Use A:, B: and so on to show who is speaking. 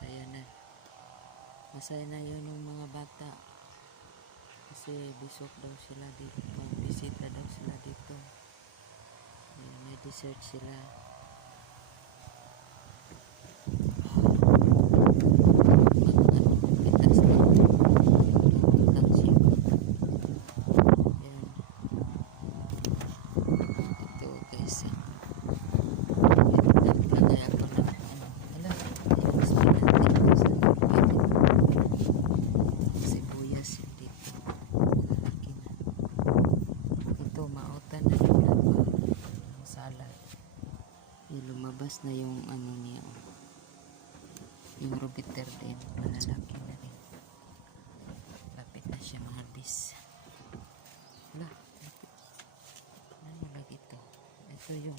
A: masaya na. Masaya na yun ng mga bata. Kasi bisok daw sila dito. Bisita daw sila dito. May dessert sila. Mag, ano, pitas na. Taxi. Ayan. Ito guys. Naglagay ako ng ano. Wala. Yung spinach dito sa sibuyas yun dito. Malalaki na. Ito, mautan na yung ano, yung salad. Yung lumabas na yung ano niya. oh. Yung rubiter din. Malalaki na rin. Lapit na siya mga bis. Wala. Lapit. Ano lagi ito? Ito yung